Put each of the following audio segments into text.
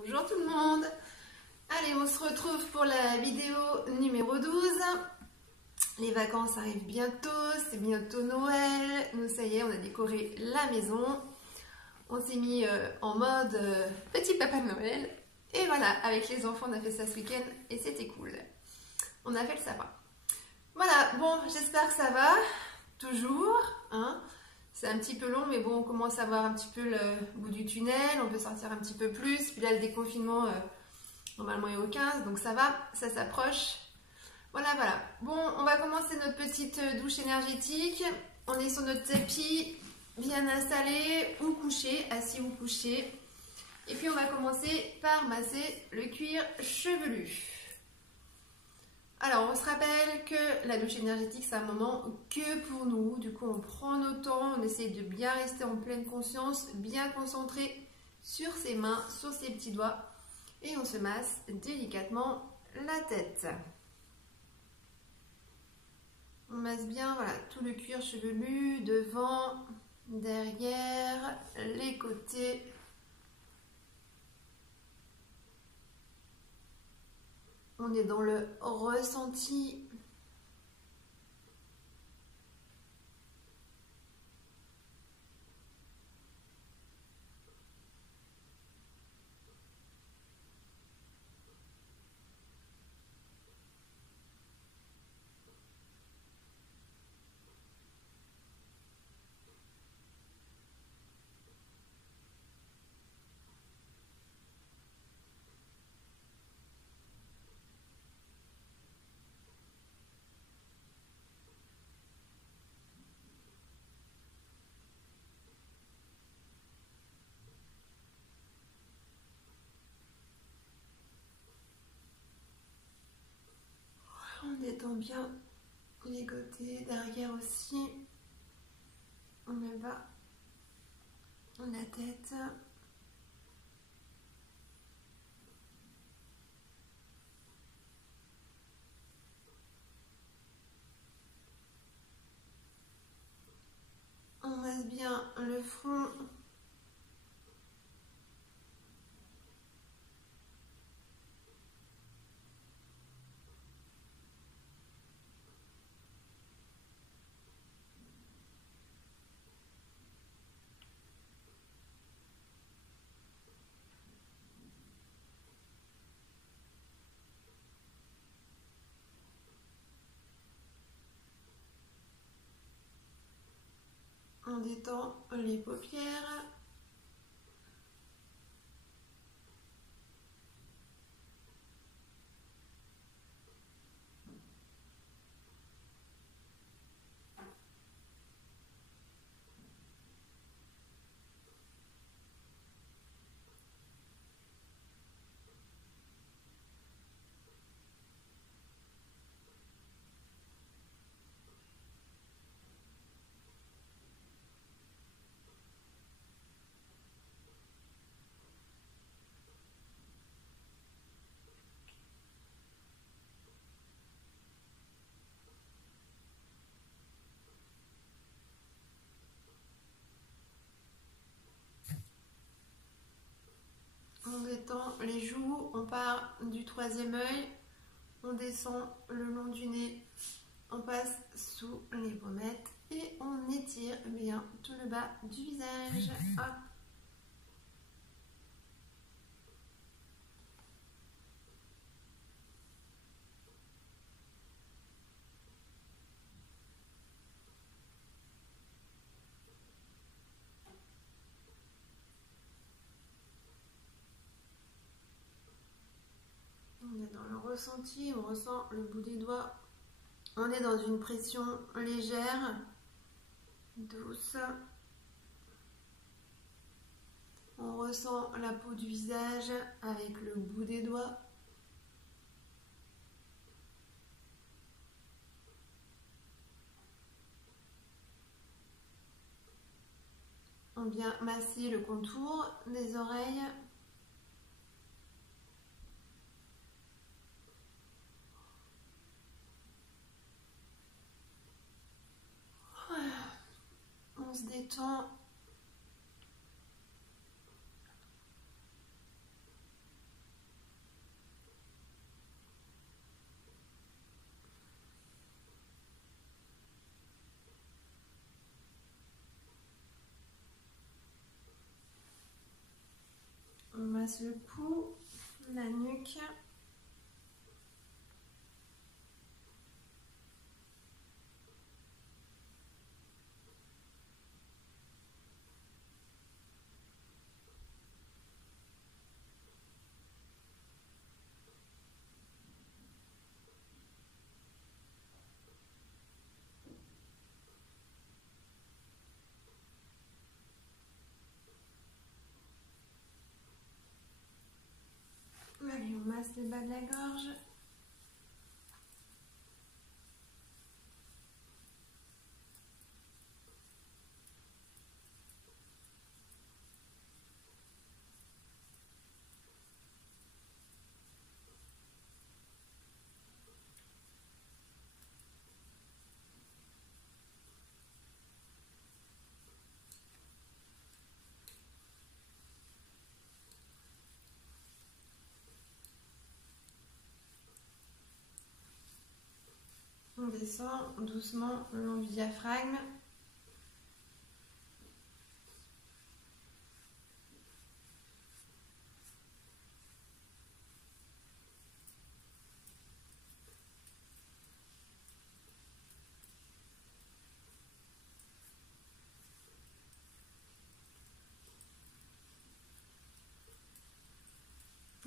Bonjour tout le monde. Allez, on se retrouve pour la vidéo numéro 12. Les vacances arrivent bientôt, c'est bientôt Noël. Nous, ça y est, on a décoré la maison. On s'est mis en mode petit papa Noël. Et voilà, avec les enfants, on a fait ça ce week-end et c'était cool. On a fait le sapin. Voilà, bon, j'espère que ça va. Toujours, hein. C'est un petit peu long, mais bon, on commence à voir un petit peu le bout du tunnel, on peut sortir un petit peu plus. Puis là, le déconfinement, normalement, est au 15, donc ça va, ça s'approche. Voilà, voilà. Bon, on va commencer notre petite douche énergétique. On est sur notre tapis, bien installé, ou couché, assis ou couché. Et puis, on va commencer par masser le cuir chevelu. Alors, on se rappelle que la douche énergétique, c'est un moment que pour nous. Du coup, on prend nos temps, on essaie de bien rester en pleine conscience, bien concentré sur ses mains, sur ses petits doigts. Et on se masse délicatement la tête. On masse bien, voilà, tout le cuir chevelu, devant, derrière, les côtés. On est dans le ressenti. On détend bien les côtés, derrière aussi. On le bas, la tête. On masse bien le front. On détend les paupières. On détend les joues, on part du troisième œil, on descend le long du nez, on passe sous les pommettes et on étire bien tout le bas du visage. Hop. On est dans le ressenti, on ressent le bout des doigts. On est dans une pression légère, douce. On ressent la peau du visage avec le bout des doigts. On vient masser le contour des oreilles. On se détend. masse le cou, la nuque. Allez, on masse le bas de la gorge. On descend doucement le long du diaphragme.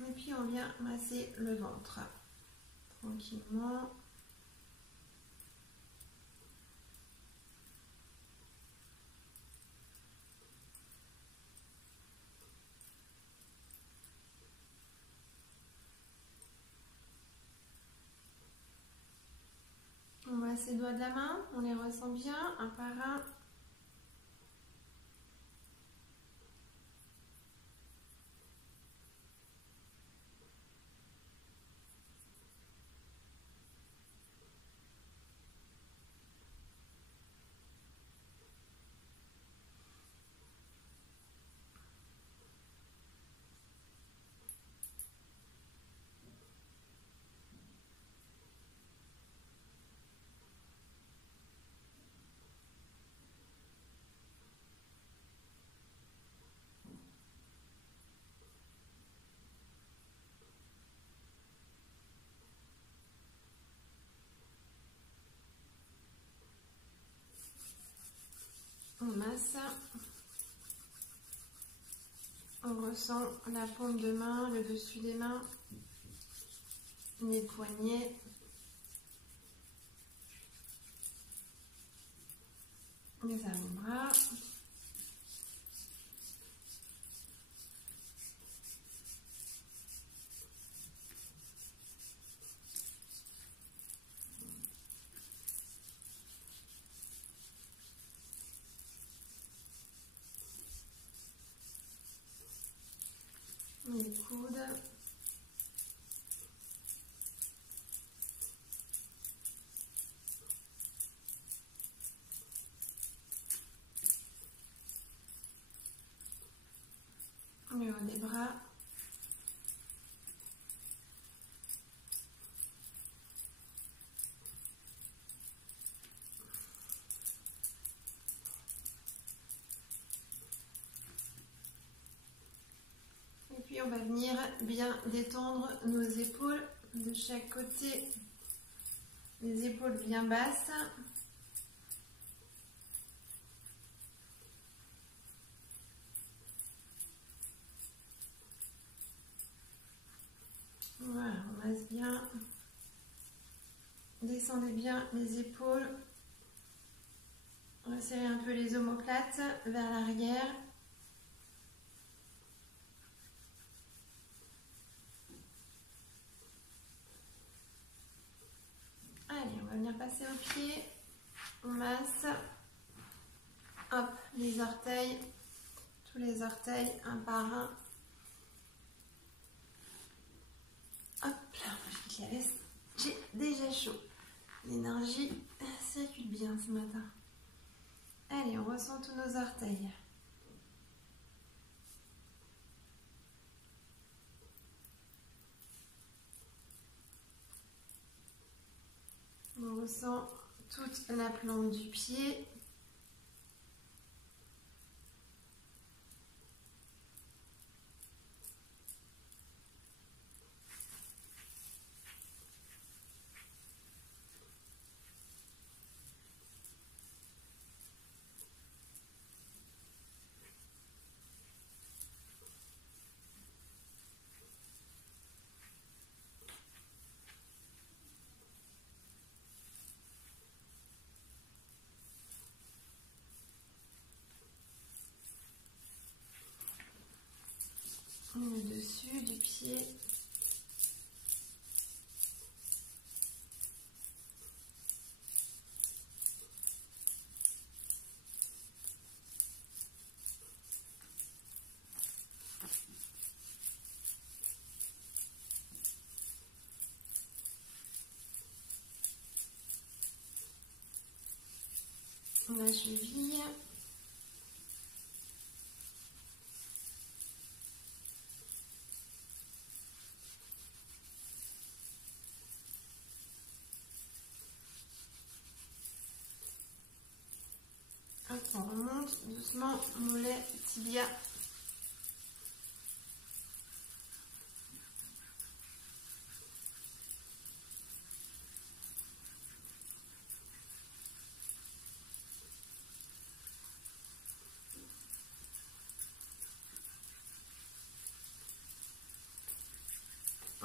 Et puis on vient masser le ventre tranquillement. On masse les doigts de la main, on les ressent bien, un par un. On masse, on ressent la paume de main, le dessus des mains, les poignets, les avant-bras. Les coudes. Le haut des bras. Et puis on va venir bien détendre nos épaules de chaque côté, les épaules bien basses. Voilà, on masse bien. Descendez bien les épaules. Resserrez un peu les omoplates vers l'arrière. Allez, on va venir passer au pied. On masse. Hop, les orteils. Tous les orteils, un par un. Hop là, je la laisse. J'ai déjà chaud. L'énergie circule bien ce matin. Allez, on ressent tous nos orteils. On ressent toute la plante du pied. le dessus du pied. La cheville. Hop, on remonte doucement, mollet, tibia.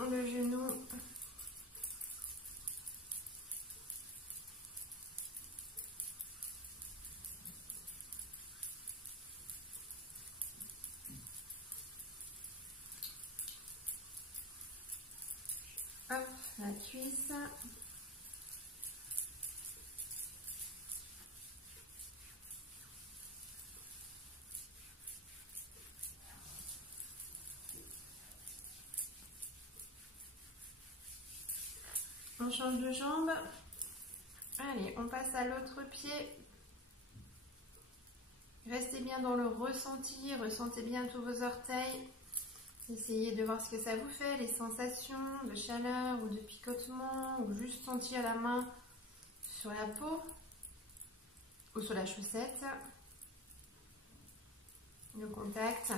Le genou. Hop, la cuisse. On change de jambe. Allez, on passe à l'autre pied. Restez bien dans le ressenti, ressentez bien tous vos orteils. Essayez de voir ce que ça vous fait, les sensations de chaleur ou de picotement, ou juste sentir la main sur la peau ou sur la chaussette. Le contact.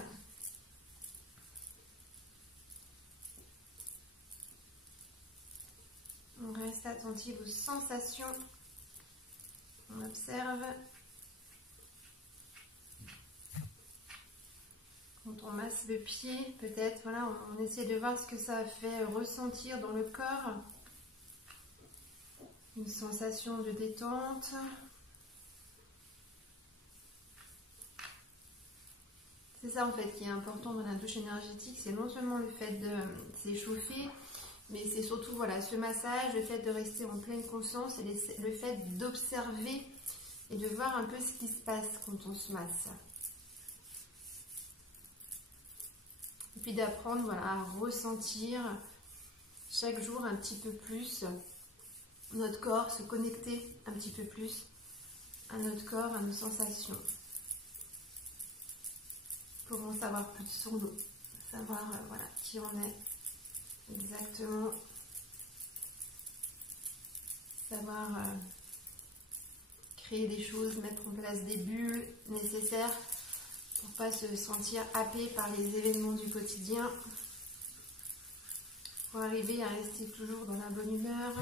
On reste attentif aux sensations. On observe. Quand on masse le pied, peut-être, voilà, on essaie de voir ce que ça fait ressentir dans le corps. Une sensation de détente. C'est ça en fait qui est important dans la douche énergétique, c'est non seulement le fait de s'échauffer, mais c'est surtout voilà, ce massage, le fait de rester en pleine conscience et le fait d'observer et de voir un peu ce qui se passe quand on se masse. Et puis d'apprendre voilà, à ressentir chaque jour un petit peu plus notre corps, se connecter un petit peu plus à notre corps, à nos sensations. Pour en savoir plus sur nous, savoir voilà, qui on est exactement, savoir créer des choses, mettre en place des bulles nécessaires pour ne pas se sentir happé par les événements du quotidien, pour arriver à rester toujours dans la bonne humeur,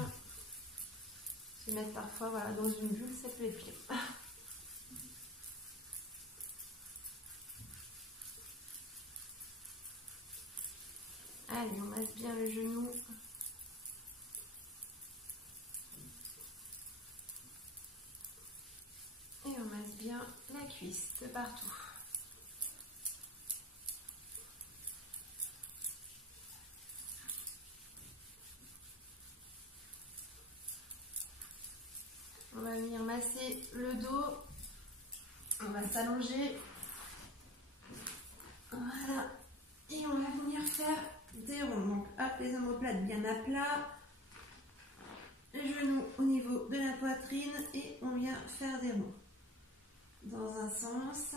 se mettre parfois voilà, dans une bulle, ça peut être bien. Allez, on masse bien le genou. Et on masse bien la cuisse de partout. On va venir masser le dos. On va s'allonger. Voilà. Et on va venir faire des ronds. Donc, hop, les omoplates bien à plat. Les genoux au niveau de la poitrine. Et on vient faire des ronds. Dans un sens.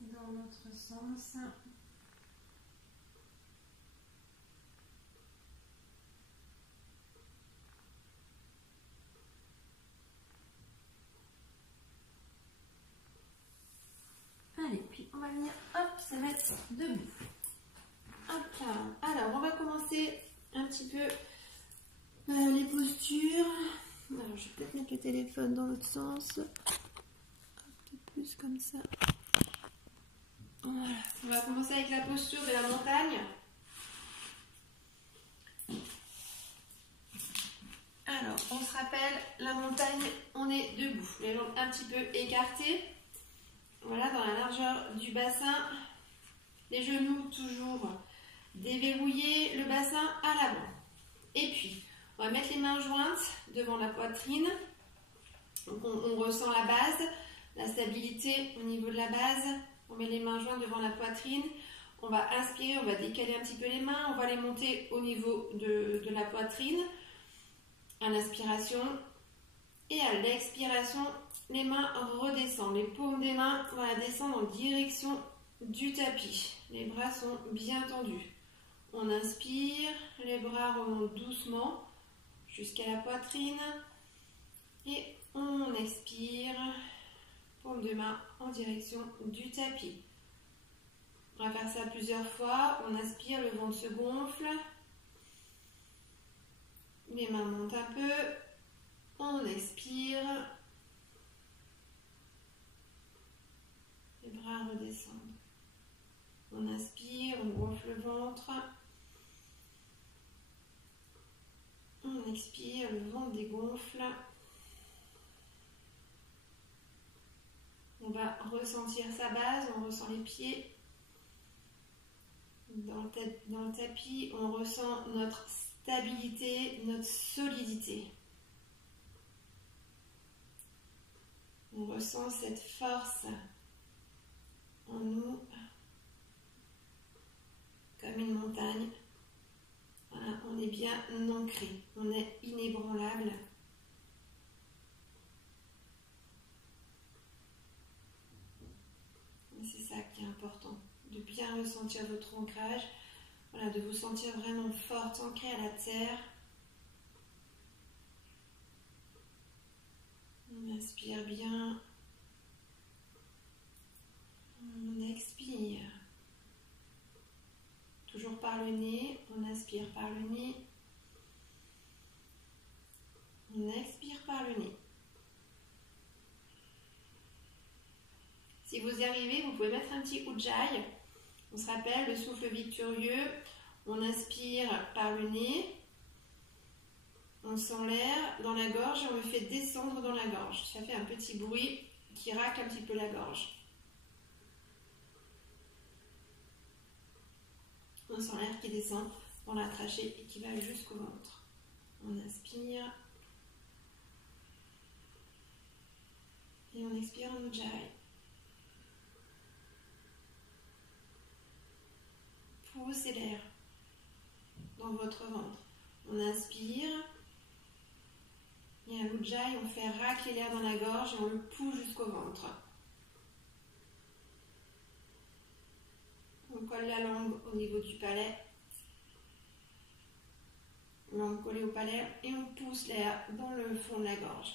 Dans l'autre sens. va venir, hop, se mettre debout. Hop là. Alors, on va commencer un petit peu les postures. Alors, je vais peut-être mettre le téléphone dans l'autre sens. Un peu plus comme ça. Voilà. On va commencer avec la posture de la montagne. Alors, on se rappelle, la montagne, on est debout. Les jambes un petit peu écartées. Voilà, dans la largeur du bassin. Les genoux toujours déverrouillés, le bassin à l'avant. Et puis, on va mettre les mains jointes devant la poitrine. Donc, on ressent la base, la stabilité au niveau de la base. On met les mains jointes devant la poitrine. On va inspirer, on va décaler un petit peu les mains. On va les monter au niveau de la poitrine. À l'inspiration. Et à l'expiration, les mains redescendent. Les paumes des mains vont descendre en direction du tapis. Les bras sont bien tendus. On inspire, les bras remontent doucement jusqu'à la poitrine. Et on expire, paume de main en direction du tapis. On va faire ça plusieurs fois. On inspire, le ventre se gonfle. Les mains montent un peu. On expire. Les bras redescendent. On inspire, on gonfle le ventre. On expire, le ventre dégonfle. On va ressentir sa base, on ressent les pieds. Dans le tapis, on ressent notre stabilité, notre solidité. On ressent cette force en nous, comme une montagne. Voilà, on est bien ancré, on est inébranlable. C'est ça qui est important, de bien ressentir votre ancrage, voilà, de vous sentir vraiment forte, ancrée à la terre. On inspire bien, on expire. Toujours par le nez, on inspire par le nez, on expire par le nez. Si vous y arrivez, vous pouvez mettre un petit ujjayi. On se rappelle le souffle victorieux. On inspire par le nez. On sent l'air dans la gorge et on le fait descendre dans la gorge. Ça fait un petit bruit qui racle un petit peu la gorge. On sent l'air qui descend dans la trachée et qui va jusqu'au ventre. On inspire. Et on expire en ujjayi. Poussez l'air dans votre ventre. On inspire. Et à l'ujjayi, on fait racler l'air dans la gorge et on le pousse jusqu'au ventre. On colle la langue au niveau du palais. Langue collée au palais et on pousse l'air dans le fond de la gorge.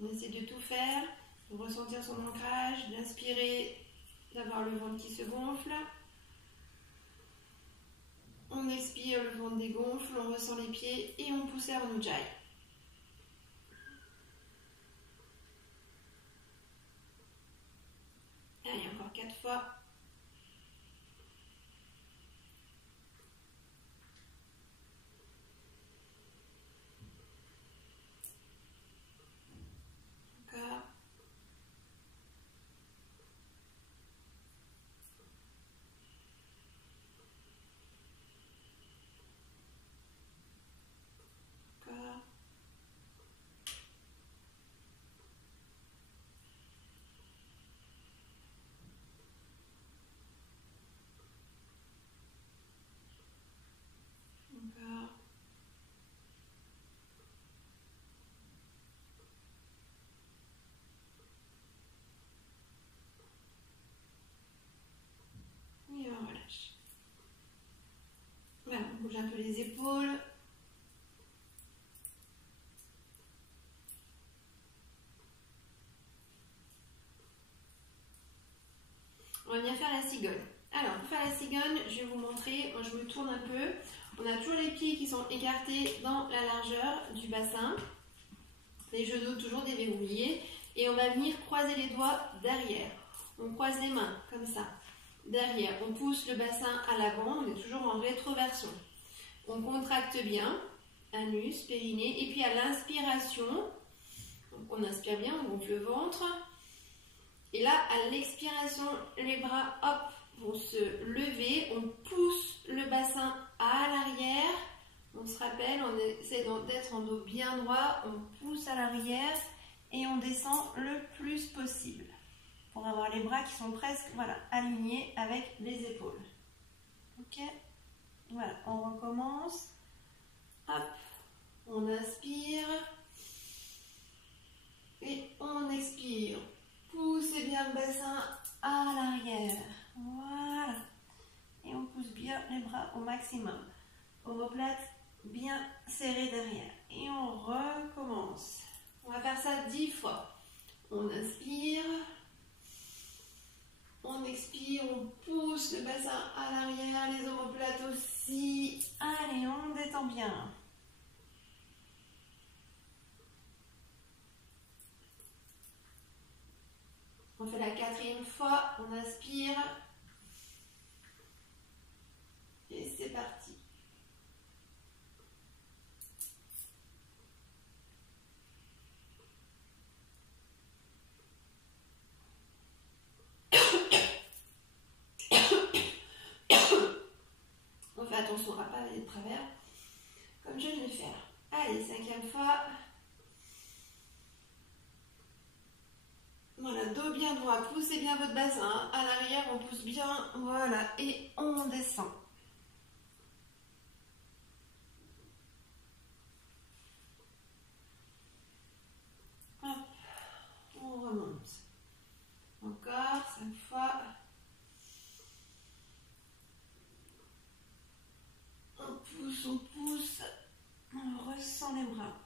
On essaie de tout faire, de ressentir son ancrage, d'inspirer, d'avoir le ventre qui se gonfle. On expire, le ventre dégonfle, on ressent les pieds et on pousse l'air en ujjayi. Allez, encore 4 fois. Encore. Encore. Encore. Et on relâche. Voilà, on bouge un peu les épaules. on va venir faire la cigogne. Alors, pour faire la cigogne, je vais vous montrer. Moi, je me tourne un peu. On a toujours les pieds qui sont écartés dans la largeur du bassin. Les genoux toujours déverrouillés. Et on va venir croiser les doigts derrière. On croise les mains, comme ça. Derrière, on pousse le bassin à l'avant. On est toujours en rétroversion. On contracte bien. Anus, périnée. Et puis, à l'inspiration, donc on inspire bien, on gonfle le ventre. Et là, à l'expiration, les bras, hop, vont se lever, on pousse le bassin à l'arrière, on se rappelle, on essaie d'être en dos bien droit, on pousse à l'arrière et on descend le plus possible pour avoir les bras qui sont presque alignés avec les épaules. Ok, voilà, on recommence. Hop, on inspire et on expire. Poussez bien le bassin à l'arrière. Voilà. Et on pousse bien les bras au maximum. Omoplate bien serré derrière. Et on recommence. On va faire ça 10 fois. On inspire. On expire. On pousse le bassin à l'arrière. Les omoplates aussi. Allez, on détend bien. On fait la 4e fois, on inspire et c'est parti. On fait attention à ne pas aller de travers, comme je viens de le faire. Allez, 5e fois. Voilà, dos bien droit, poussez bien votre bassin, à l'arrière on pousse bien, voilà, et on descend. Hop, on remonte. Encore, 5 fois. On pousse, on ressent les bras.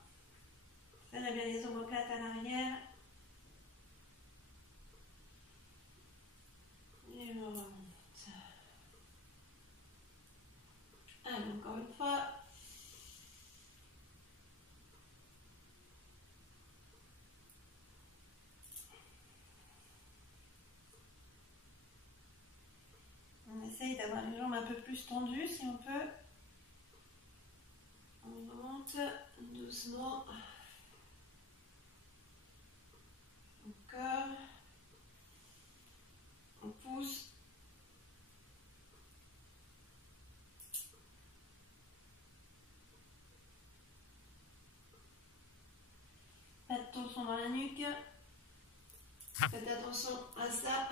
Serrez bien les omoplates à l'arrière. Et on remonte. Allez, encore une fois. On essaye d'avoir les jambes un peu plus tendues si on peut. On remonte doucement. Encore. On pousse. Pas de tension dans la nuque. Faites attention à ça.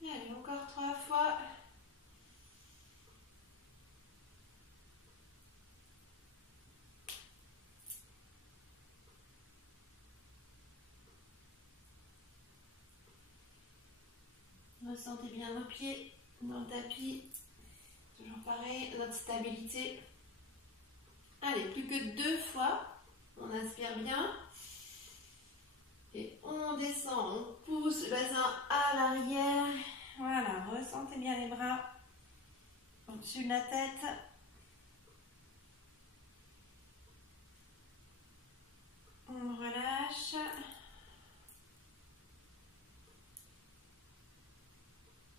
Et allez, encore 3 fois. Ressentez bien vos pieds dans le tapis. Toujours pareil, notre stabilité. Allez, plus que 2 fois. On inspire bien. Et on descend, on pousse le bassin à l'arrière. Voilà, ressentez bien les bras au-dessus de la tête. On relâche.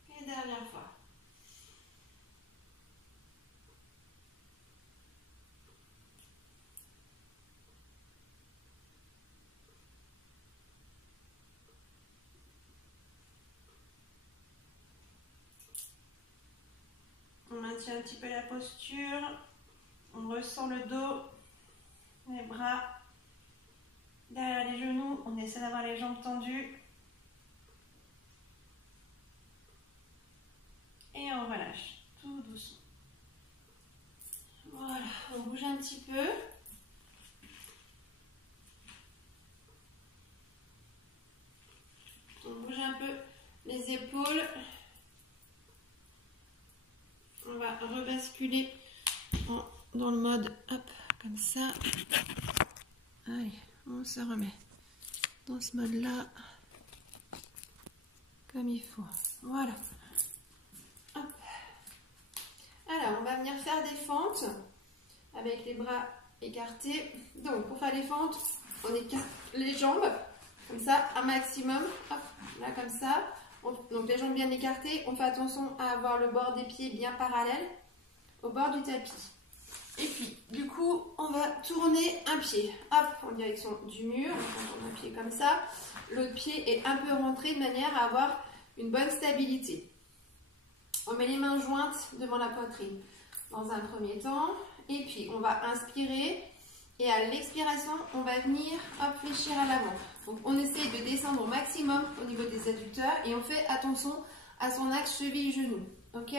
Et dernière fois. On maintient un petit peu la posture. On ressent le dos, les bras derrière les genoux. On essaie d'avoir les jambes tendues. Et on relâche tout doucement. Voilà, on bouge un petit peu. On bouge un peu les épaules. On va rebasculer dans le mode, hop, comme ça. Allez, on se remet dans ce mode-là. comme il faut. Voilà. Hop. Alors, on va venir faire des fentes avec les bras écartés. Donc, pour faire les fentes, on écarte les jambes, comme ça, un maximum. Hop, là, comme ça. Donc, les jambes bien écartées. On fait attention à avoir le bord des pieds bien parallèle au bord du tapis. Et puis, du coup, on va tourner un pied. Hop, en direction du mur. On tourne un pied comme ça. L'autre pied est un peu rentré de manière à avoir une bonne stabilité. On met les mains jointes devant la poitrine dans un premier temps. Et puis, on va inspirer. Et à l'expiration, on va venir hop, fléchir à l'avant. Donc, on essaye de descendre au maximum au niveau des adducteurs. Et on fait attention à son axe cheville-genou. Ok ?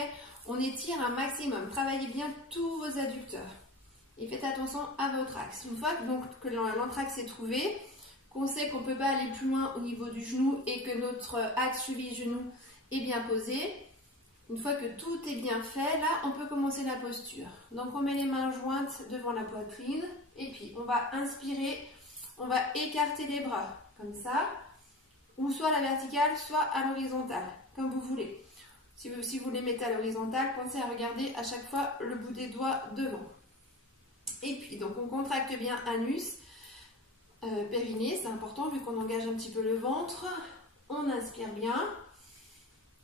On étire un maximum. Travaillez bien tous vos adducteurs. Et faites attention à votre axe. Une fois que l'entraxe est trouvé, qu'on sait qu'on ne peut pas aller plus loin au niveau du genou et que notre axe cheville-genou est bien posé, une fois que tout est bien fait, là, on peut commencer la posture. Donc, on met les mains jointes devant la poitrine. Et puis, on va inspirer. On va écarter les bras, comme ça. Ou soit à la verticale, soit à l'horizontale, comme vous voulez. Si vous les mettez à l'horizontale, pensez à regarder à chaque fois le bout des doigts devant. Et puis, donc, on contracte bien anus, périnée, c'est important vu qu'on engage un petit peu le ventre. On inspire bien.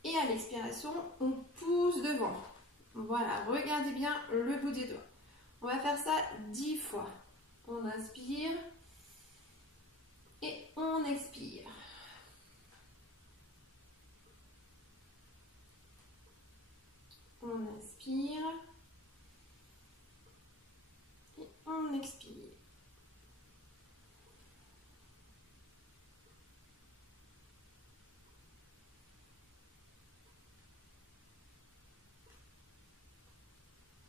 Et à l'expiration, on pousse devant. Voilà, regardez bien le bout des doigts. On va faire ça 10 fois. On inspire et on expire. On inspire et on expire.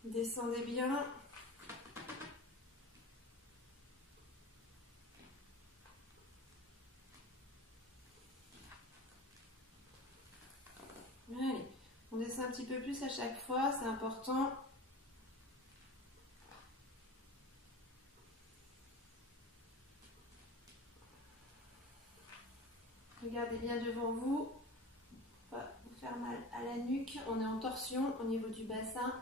Descendez bien. Allez, on descend un petit peu plus à chaque fois, c'est important. Regardez bien devant vous. On va vous faire mal à la nuque. On est en torsion au niveau du bassin.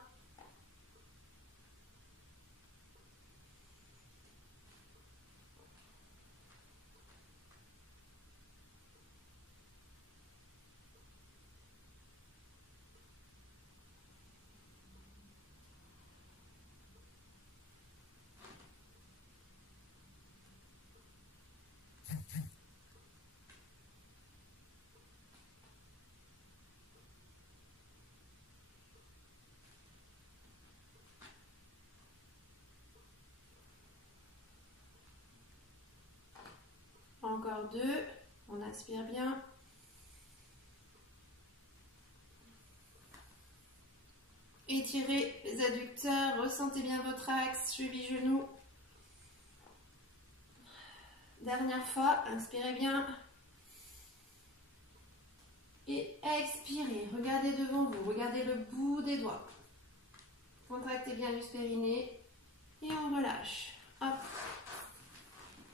Encore 2. On inspire bien. Étirez les adducteurs, ressentez bien votre axe, cheville-genou. Dernière fois, inspirez bien. Et expirez. Regardez devant vous, regardez le bout des doigts. Contractez bien le périnée et on relâche. Hop.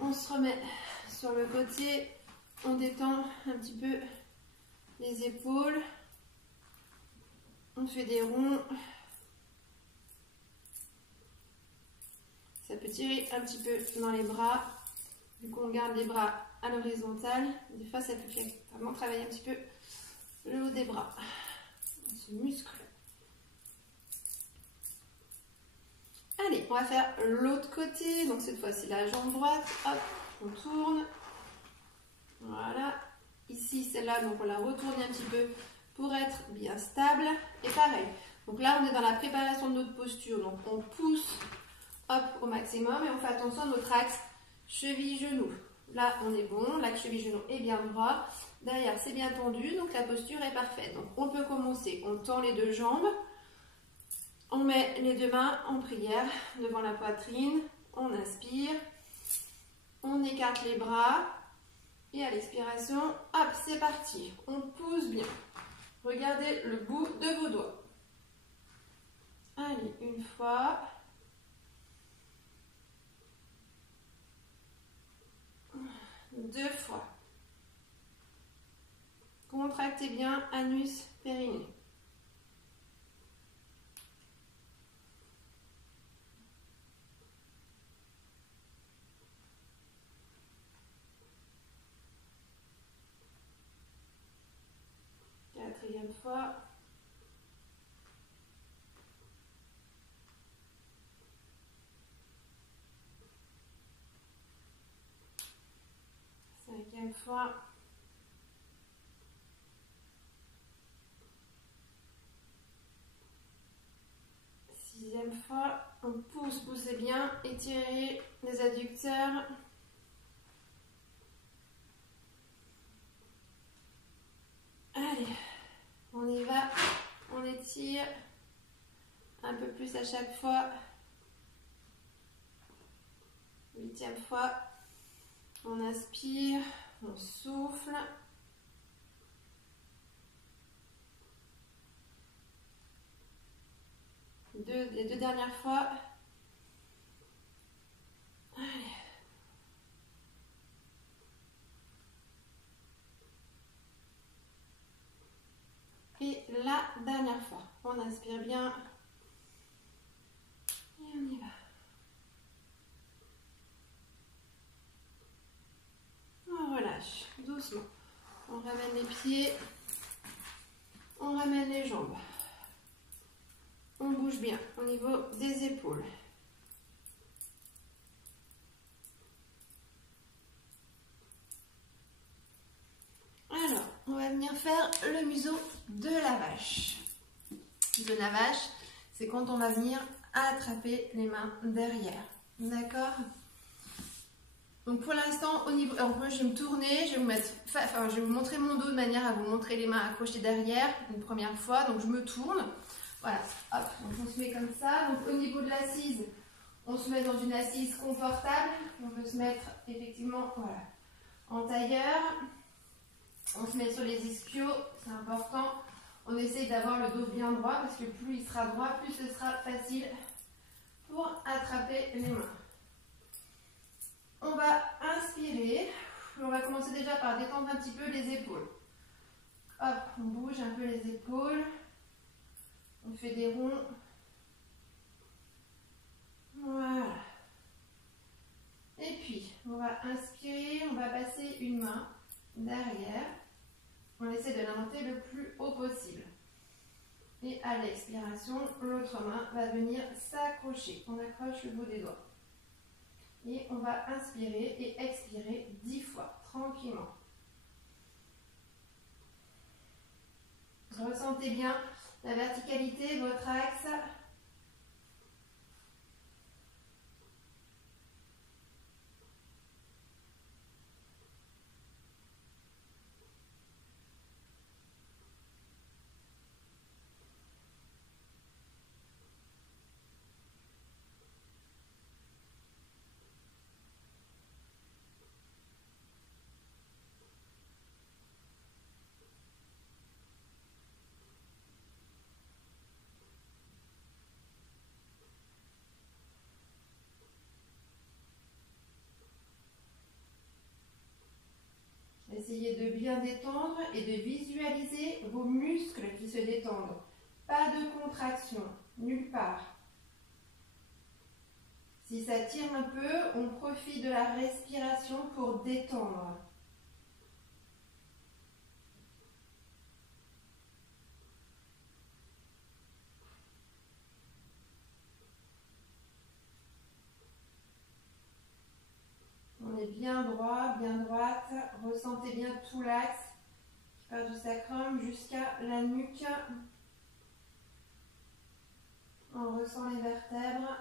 On se remet sur le côté, on détend un petit peu les épaules. On fait des ronds. Ça peut tirer un petit peu dans les bras. Vu qu'on garde les bras à l'horizontale, des fois ça peut faire vraiment travailler un petit peu le haut des bras. On se muscle. Allez, on va faire l'autre côté. Donc cette fois c'est la jambe droite. Hop, on tourne. Voilà. Ici celle-là, donc on la retourne un petit peu pour être bien stable. Et pareil. Donc là on est dans la préparation de notre posture. Donc on pousse hop au maximum et on fait attention à notre axe cheville-genou. Là on est bon, l'axe cheville-genou est bien droit. Derrière c'est bien tendu, donc la posture est parfaite. Donc on peut commencer, on tend les deux jambes. On met les deux mains en prière devant la poitrine, on inspire, on écarte les bras et à l'expiration, hop, c'est parti. On pousse bien. Regardez le bout de vos doigts. Allez, une fois. Deux fois. contractez bien anus, périnée. Quatrième fois. Cinquième fois. Sixième fois. On pousse, poussez bien, étirez les adducteurs. Allez, on y va, on étire un peu plus à chaque fois. Huitième fois, on inspire, on souffle. Les deux dernières fois. Allez. Et la dernière fois, on inspire bien et on y va. On relâche doucement. On ramène les pieds, on ramène les jambes. On bouge bien au niveau des épaules. Alors, on va venir faire le museau de la vache. Le museau de la vache, c'est quand on va venir attraper les mains derrière. D'accord? Donc pour l'instant, au niveau, alors moi je vais me tourner, je vais vous mettre, je vais vous montrer mon dos de manière à vous montrer les mains accrochées derrière une première fois. Donc je me tourne. Voilà, hop, donc on se met comme ça. Donc au niveau de l'assise, on se met dans une assise confortable. On peut se mettre effectivement, voilà, en tailleur. On se met sur les ischios, c'est important. On essaye d'avoir le dos bien droit parce que plus il sera droit, plus ce sera facile pour attraper les mains. On va inspirer. On va commencer déjà par détendre un petit peu les épaules. Hop, on bouge un peu les épaules. On fait des ronds. Voilà. Et puis, on va inspirer, on va passer une main derrière. On essaie de la monter le plus haut possible. Et à l'expiration, l'autre main va venir s'accrocher. On accroche le bout des doigts. Et on va inspirer et expirer 10 fois, tranquillement. Ressentez bien la verticalité, votre axe. Essayez de bien détendre et de visualiser vos muscles qui se détendent. Pas de contraction, nulle part. Si ça tire un peu, on profite de la respiration pour détendre. On est bien droit, bien droite. Ressentez bien tout l'axe qui part du sacrum jusqu'à la nuque. On ressent les vertèbres.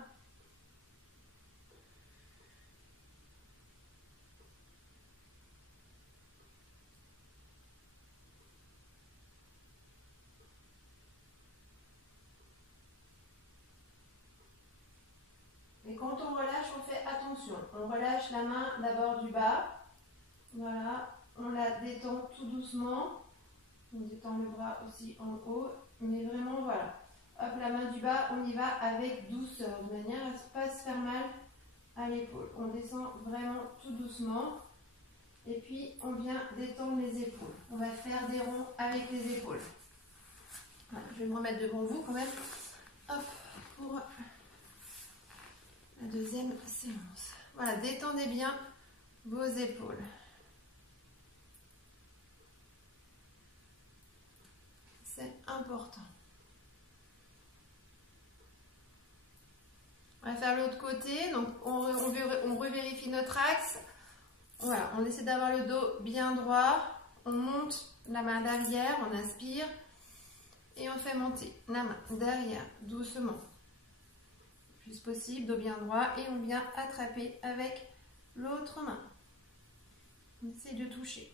Et quand on relâche, on fait attention. On relâche la main d'abord du bas. Voilà, on la détend tout doucement. On détend le bras aussi en haut. Mais vraiment, voilà. Hop, la main du bas, on y va avec douceur, de manière à ne pas se faire mal à l'épaule. On descend vraiment tout doucement. Et puis, on vient détendre les épaules. On va faire des ronds avec les épaules. Voilà, je vais me remettre devant vous quand même. Hop, pour la deuxième séance. Voilà, détendez bien vos épaules. C'est important. On va faire l'autre côté. Donc, on revérifie notre axe. Voilà, on essaie d'avoir le dos bien droit. On monte la main derrière, on inspire. Et on fait monter la main derrière, doucement. Le plus possible, dos bien droit. Et on vient attraper avec l'autre main. On essaie de toucher.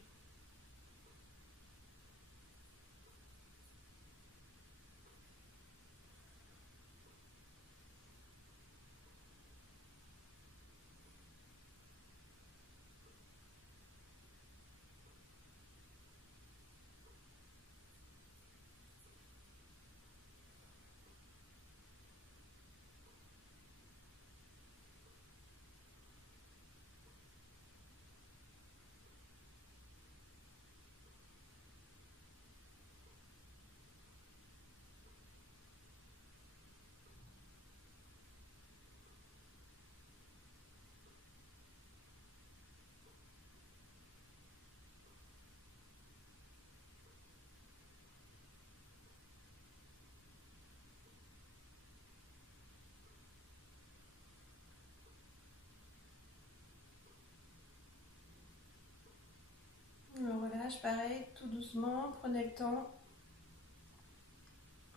On relâche, pareil, tout doucement, prenez le temps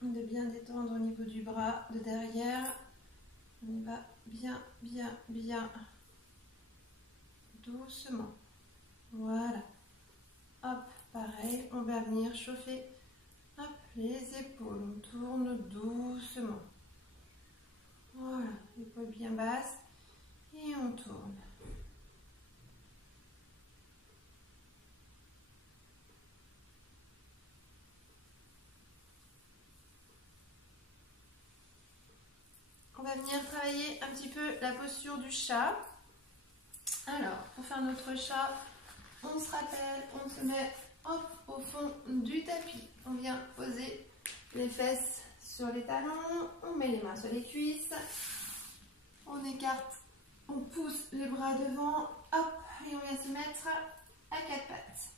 de bien détendre au niveau du bras, de derrière. On y va bien, bien, bien, doucement. Voilà. Hop, pareil, on va venir chauffer, hop, les épaules. On tourne doucement. Voilà, épaules bien basses et on tourne. On va venir travailler un petit peu la posture du chat. Alors, pour faire notre chat, on se rappelle, on se met hop, au fond du tapis. On vient poser les fesses sur les talons, on met les mains sur les cuisses, on écarte, on pousse les bras devant, hop, et on vient se mettre à quatre pattes.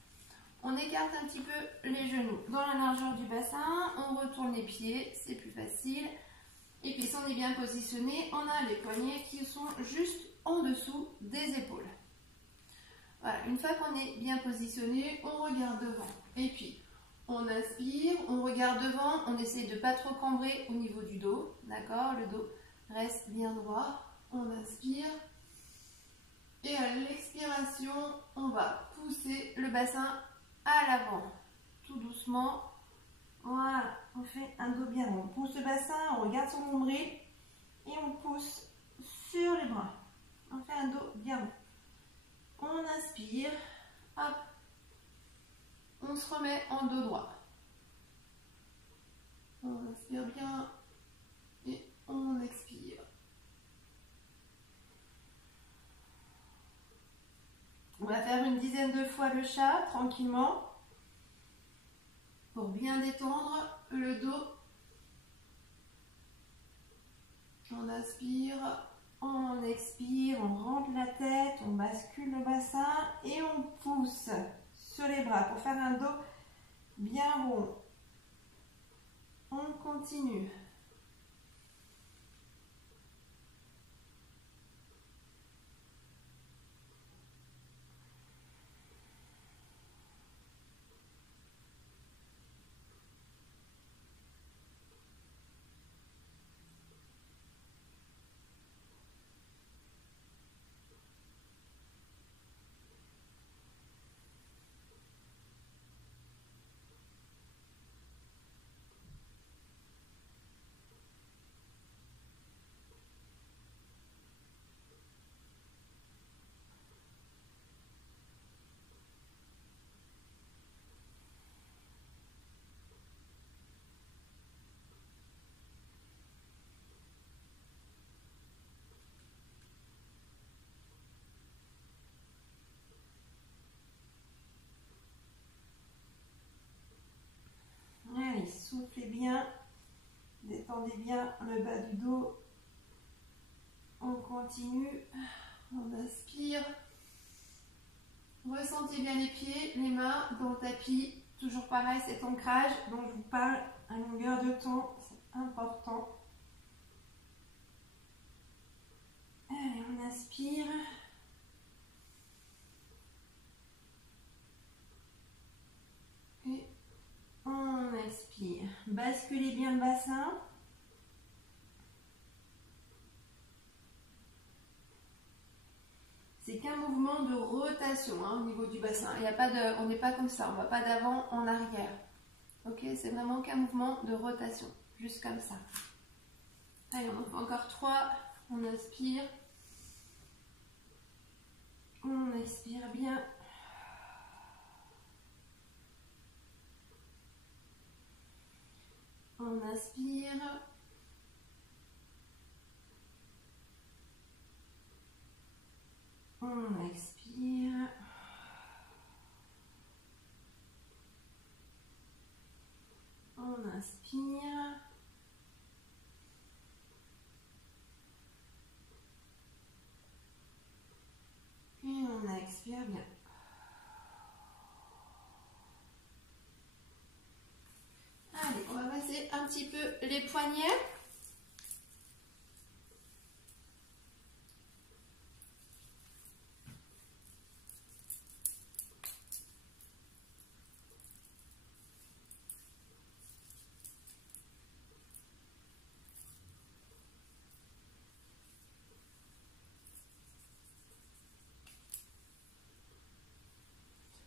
On écarte un petit peu les genoux dans la largeur du bassin, on retourne les pieds, c'est plus facile. Et puis si on est bien positionné, on a les poignets qui sont juste en dessous des épaules. Voilà, une fois qu'on est bien positionné, on regarde devant. Et puis, on inspire, on regarde devant, on essaie de ne pas trop cambrer au niveau du dos. D'accord? Le dos reste bien droit. On inspire. Et à l'expiration, on va pousser le bassin à l'avant. Tout doucement. Voilà, on fait un dos bien rond. On pousse le bassin, on regarde son nombril et on pousse sur les bras. On fait un dos bien rond. On inspire, hop, on se remet en dos droit. On inspire bien et on expire. On va faire une dizaine de fois le chat, tranquillement, pour bien détendre le dos. On inspire, on expire, on rentre la tête, on bascule le bassin et on pousse sur les bras pour faire un dos bien rond. On continue. soufflez bien. Détendez bien le bas du dos. On continue. On inspire. Ressentez bien les pieds, les mains dans le tapis. Toujours pareil, cet ancrage dont je vous parle à longueur de temps. C'est important. Allez, on inspire. Et on expire. Basculez bien le bassin. C'est qu'un mouvement de rotation hein, au niveau du bassin. Il y a pas de, on n'est pas comme ça, on ne va pas d'avant en arrière. Ok, c'est vraiment qu'un mouvement de rotation, juste comme ça. Allez, on en fait encore 3. On inspire. On expire bien. On inspire. On expire. On inspire. Et on expire bien. Allez, on va passer un petit peu les poignets.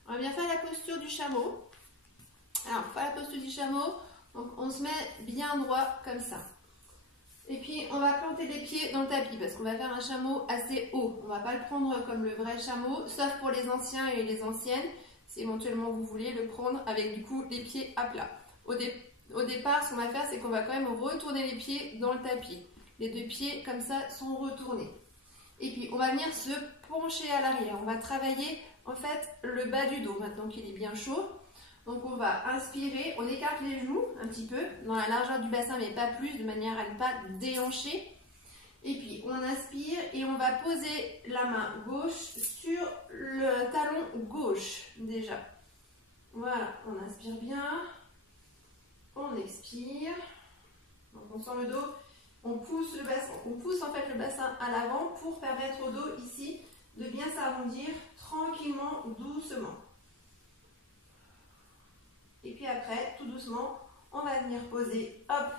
On va bien faire la posture du chameau. Alors, pour faire la posture du chameau, donc on se met bien droit comme ça. Et puis, on va planter les pieds dans le tapis parce qu'on va faire un chameau assez haut. On ne va pas le prendre comme le vrai chameau, sauf pour les anciens et les anciennes, si éventuellement vous voulez le prendre avec du coup les pieds à plat. Au départ, ce qu'on va faire, c'est qu'on va quand même retourner les pieds dans le tapis. Les deux pieds comme ça sont retournés. Et puis, on va venir se pencher à l'arrière. On va travailler en fait le bas du dos maintenant qu'il est bien chaud. Donc on va inspirer, on écarte les genoux un petit peu dans la largeur du bassin mais pas plus, de manière à ne pas déhancher. Et puis on inspire et on va poser la main gauche sur le talon gauche déjà. Voilà, on inspire bien, on expire. Donc on sent le dos, on pousse le bassin, on pousse en fait le bassin à l'avant pour permettre au dos ici de bien s'arrondir tranquillement, doucement. Et puis après, tout doucement, on va venir poser, hop,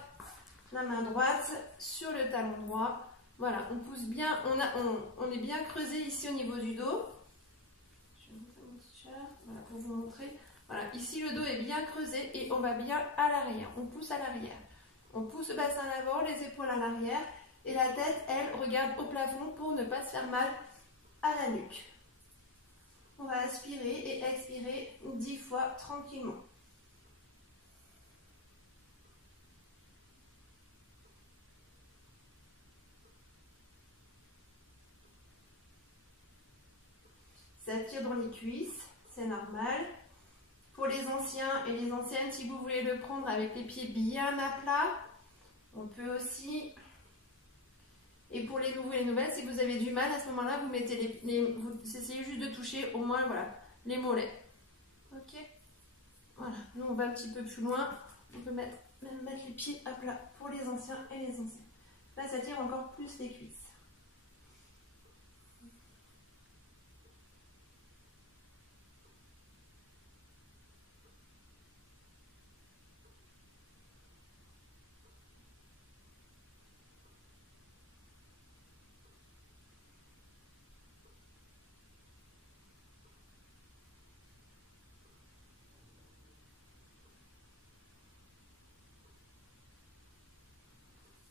la main droite sur le talon droit. Voilà, on pousse bien, on est bien creusé ici au niveau du dos. Je vais montrer mon t-shirt, voilà, pour vous montrer. Voilà, ici le dos est bien creusé et on va bien à l'arrière. On pousse à l'arrière. On pousse le bassin à l'avant, les épaules à l'arrière. Et la tête, elle, regarde au plafond pour ne pas se faire mal à la nuque. On va aspirer et expirer 10 fois tranquillement. Ça tire dans les cuisses, c'est normal. Pour les anciens et les anciennes, si vous voulez le prendre avec les pieds bien à plat, on peut aussi. Et pour les nouveaux et les nouvelles, si vous avez du mal, à ce moment-là, vous mettez vous essayez juste de toucher au moins voilà, les mollets. Ok. Voilà, nous on va un petit peu plus loin. On peut même mettre les pieds à plat pour les anciens et les anciennes. Là, ça tire encore plus les cuisses.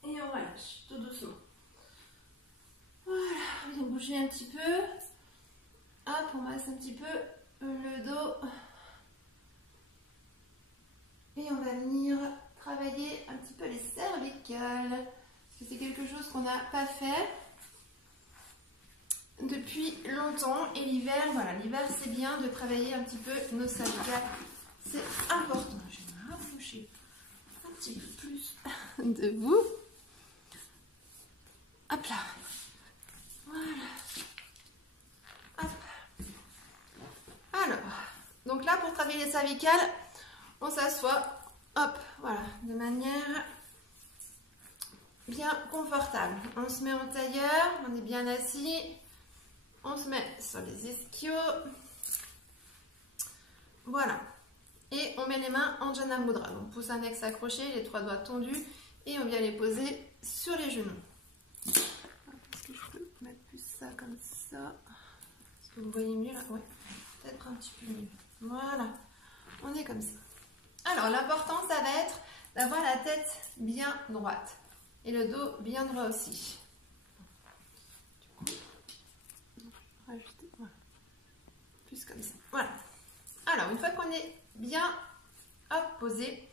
Et on relâche tout doucement. Voilà, on vient bouger un petit peu. Hop, on masse un petit peu le dos. Et on va venir travailler un petit peu les cervicales. Parce que c'est quelque chose qu'on n'a pas fait depuis longtemps. Et l'hiver, voilà, l'hiver c'est bien de travailler un petit peu nos cervicales. C'est important. Je vais me rapprocher debout. Hop là. Voilà. Hop. Alors, donc là, pour travailler les cervicales, on s'assoit, hop, voilà, de manière bien confortable. On se met en tailleur, on est bien assis, on se met sur les ischios. Voilà. Et on met les mains en Jana Mudra. Donc pouce index accroché, les 3 doigts tendus et on vient les poser sur les genoux. Est-ce que je peux mettre plus ça comme ça? Est-ce que vous voyez mieux là? Oui, peut-être un petit peu mieux. Voilà, on est comme ça. Alors l'important, ça va être d'avoir la tête bien droite et le dos bien droit aussi. Du coup, rajouter, voilà. Plus comme ça. Voilà. Alors, une fois qu'on est bien posé,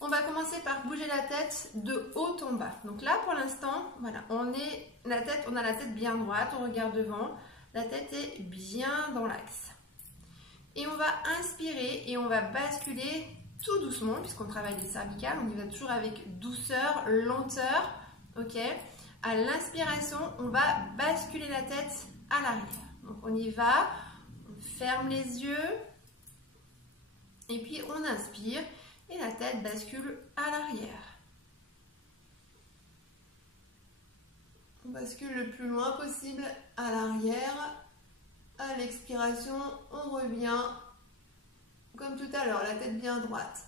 on va commencer par bouger la tête de haut en bas. Donc là, pour l'instant, voilà, on a la tête bien droite, on regarde devant, la tête est bien dans l'axe. Et on va inspirer et on va basculer tout doucement, puisqu'on travaille les cervicales, on y va toujours avec douceur, lenteur, ok? À l'inspiration, on va basculer la tête à l'arrière. Donc on y va, on ferme les yeux, et puis on inspire et la tête bascule à l'arrière. On bascule le plus loin possible à l'arrière. À l'expiration, on revient comme tout à l'heure, la tête bien droite.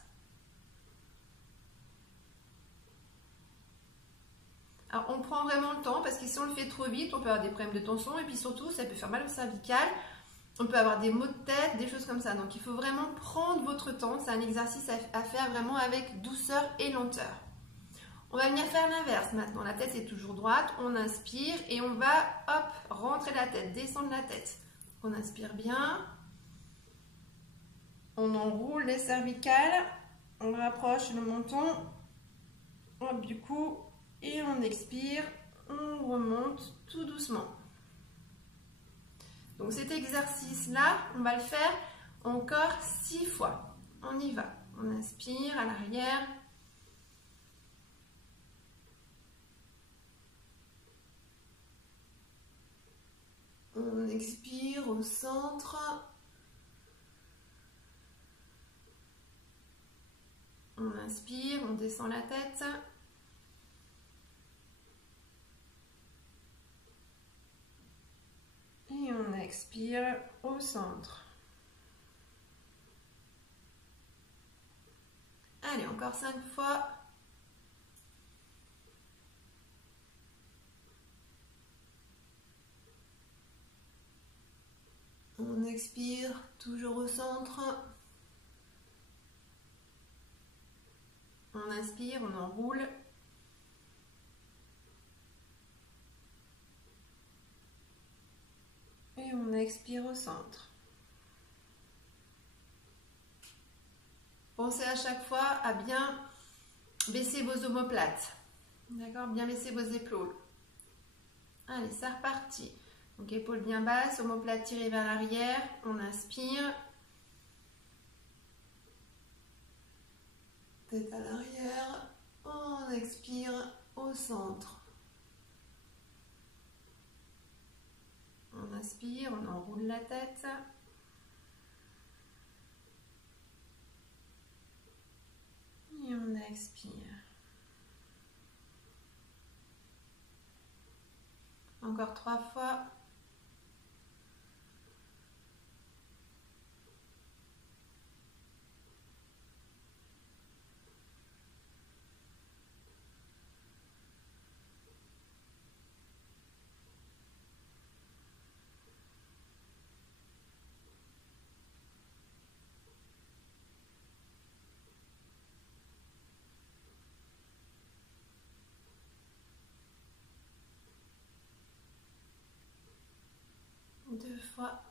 Alors on prend vraiment le temps parce que si on le fait trop vite, on peut avoir des problèmes de tension et puis surtout ça peut faire mal au cervical. On peut avoir des maux de tête, des choses comme ça. Donc il faut vraiment prendre votre temps. C'est un exercice à faire vraiment avec douceur et lenteur. On va venir faire l'inverse maintenant. La tête est toujours droite. On inspire et on va, hop, rentrer la tête, descendre la tête. On inspire bien. On enroule les cervicales. On rapproche le menton. Hop, du coup, et on expire. On remonte tout doucement. Donc cet exercice-là, on va le faire encore 6 fois. On y va. On inspire à l'arrière. On expire au centre. On inspire, on descend la tête. Et on expire au centre. Allez, encore 5 fois. On expire, toujours au centre. On inspire, on enroule. Et on expire au centre. Pensez à chaque fois à bien baisser vos omoplates. D'accord? Bien baisser vos épaules. Allez, c'est reparti. Donc épaules bien basses, omoplates tirées vers l'arrière. On inspire. Tête à l'arrière. On expire au centre. On inspire, on enroule la tête. Et on expire. Encore 3 fois. Deux fois.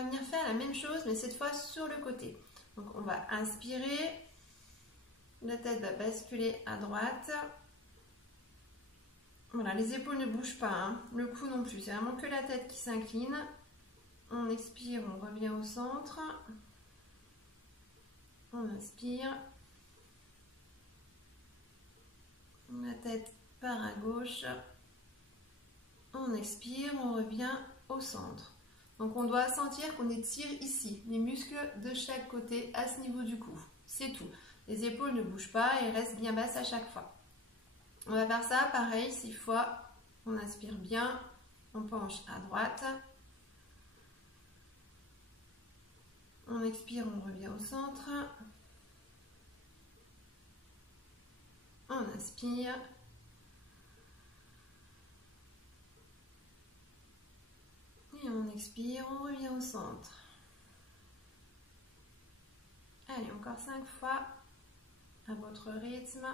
va venir faire la même chose, mais cette fois sur le côté. Donc on va inspirer, la tête va basculer à droite. Voilà, les épaules ne bougent pas, hein. Le cou non plus, c'est vraiment que la tête qui s'incline. On expire, on revient au centre. On inspire. La tête part à gauche. On expire, on revient au centre. Donc on doit sentir qu'on étire ici, les muscles de chaque côté à ce niveau du cou. C'est tout. Les épaules ne bougent pas et restent bien basses à chaque fois. On va faire ça pareil 6 fois. On inspire bien, on penche à droite. On expire, on revient au centre. On inspire. Et on expire, on revient au centre. Allez, encore 5 fois à votre rythme.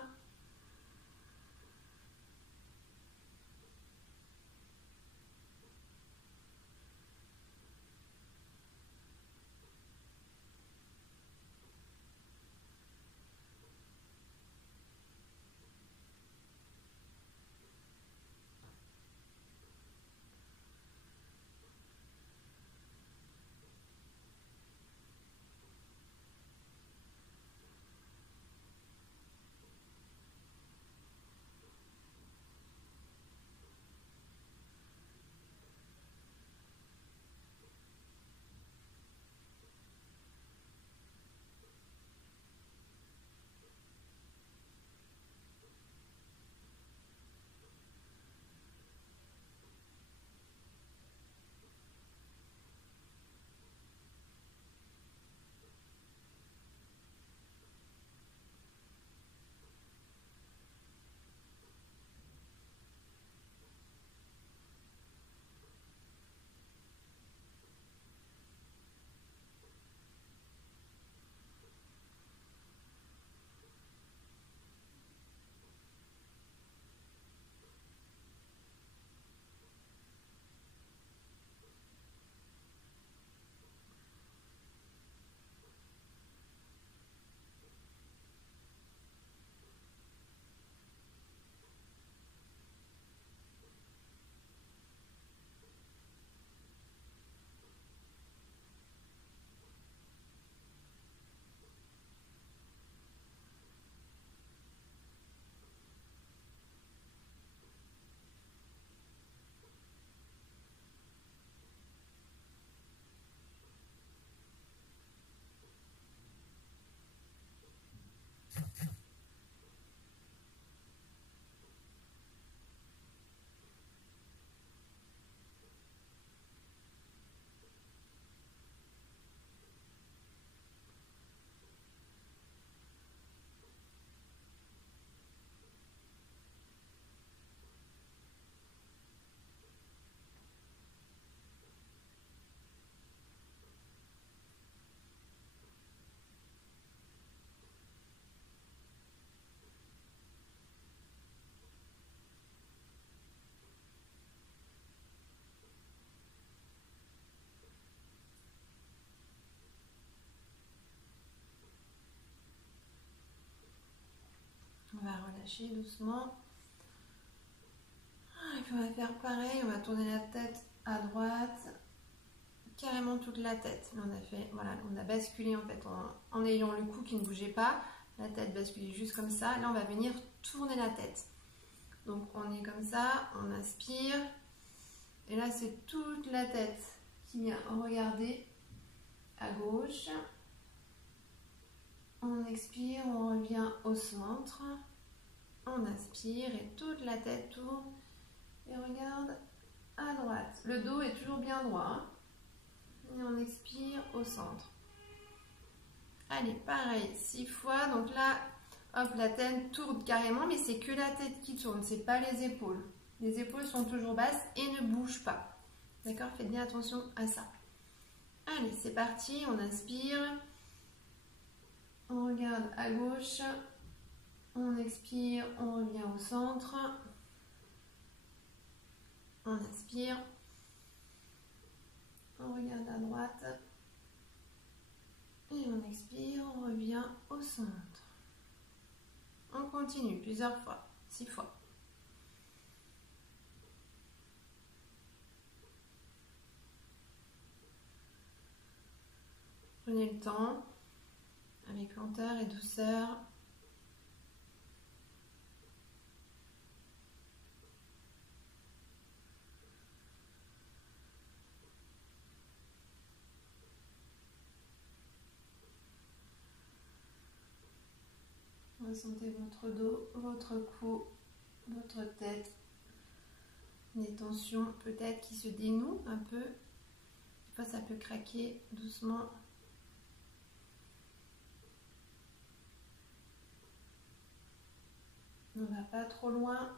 On va relâcher doucement. Et puis on va faire pareil, on va tourner la tête à droite, carrément toute la tête. Là, on a fait, voilà, on a basculé en fait en ayant le cou qui ne bougeait pas, la tête basculée juste comme ça. Là, on va venir tourner la tête. Donc on est comme ça, on inspire, et là c'est toute la tête qui vient regarder à gauche. On expire, on revient au centre. On inspire et toute la tête tourne et regarde à droite. Le dos est toujours bien droit. Hein. Et on expire au centre. Allez, pareil, 6 fois. Donc là, hop, la tête tourne carrément, mais c'est que la tête qui tourne, c'est pas les épaules. Les épaules sont toujours basses et ne bougent pas. D'accord? Faites bien attention à ça. Allez, c'est parti. On inspire. On regarde à gauche. On expire, on revient au centre. On inspire. on regarde à droite. Et on expire, on revient au centre. On continue plusieurs fois, 6 fois. Prenez le temps, avec lenteur et douceur. Ressentez votre dos, votre cou, votre tête. Des tensions peut-être qui se dénouent un peu. Des fois ça peut craquer doucement. On ne va pas trop loin.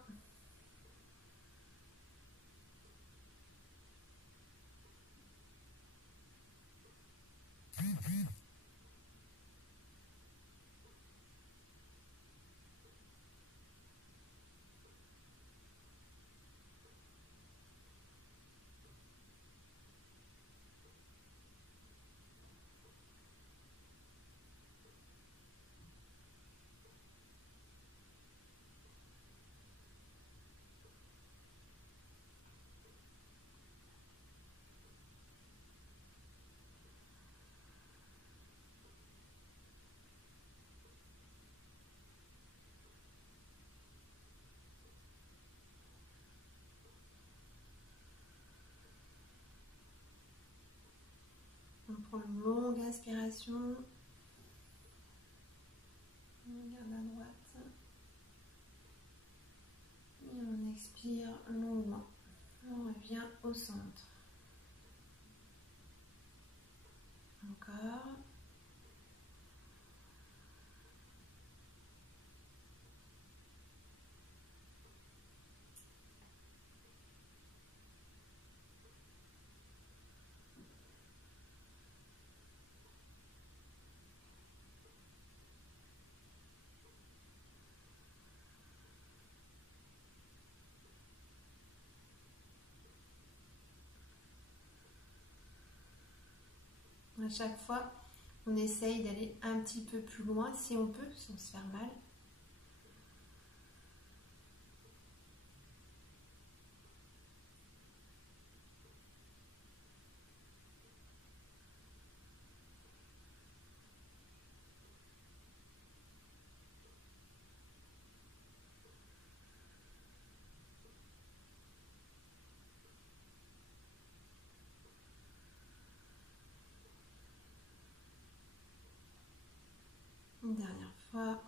On prend une longue inspiration. On regarde à droite. Et on expire longuement. On revient au centre. Encore. À chaque fois, on essaye d'aller un petit peu plus loin si on peut, sans se faire mal. Une dernière fois.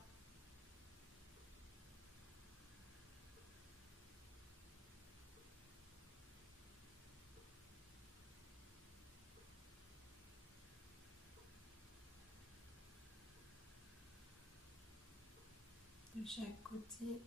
De chaque côté.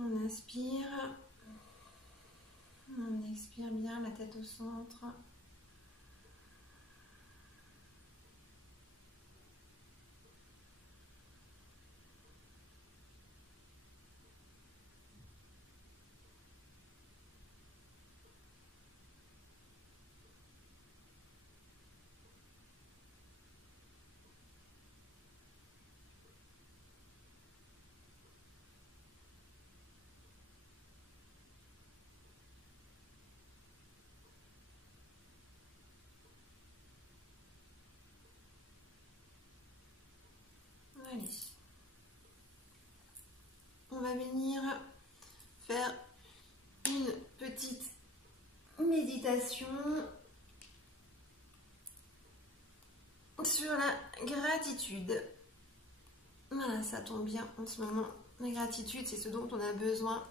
On inspire. On expire bien, la tête au centre. Allez. On va venir faire une petite méditation sur la gratitude. Voilà, ça tombe bien en ce moment. La gratitude, c'est ce dont on a besoin.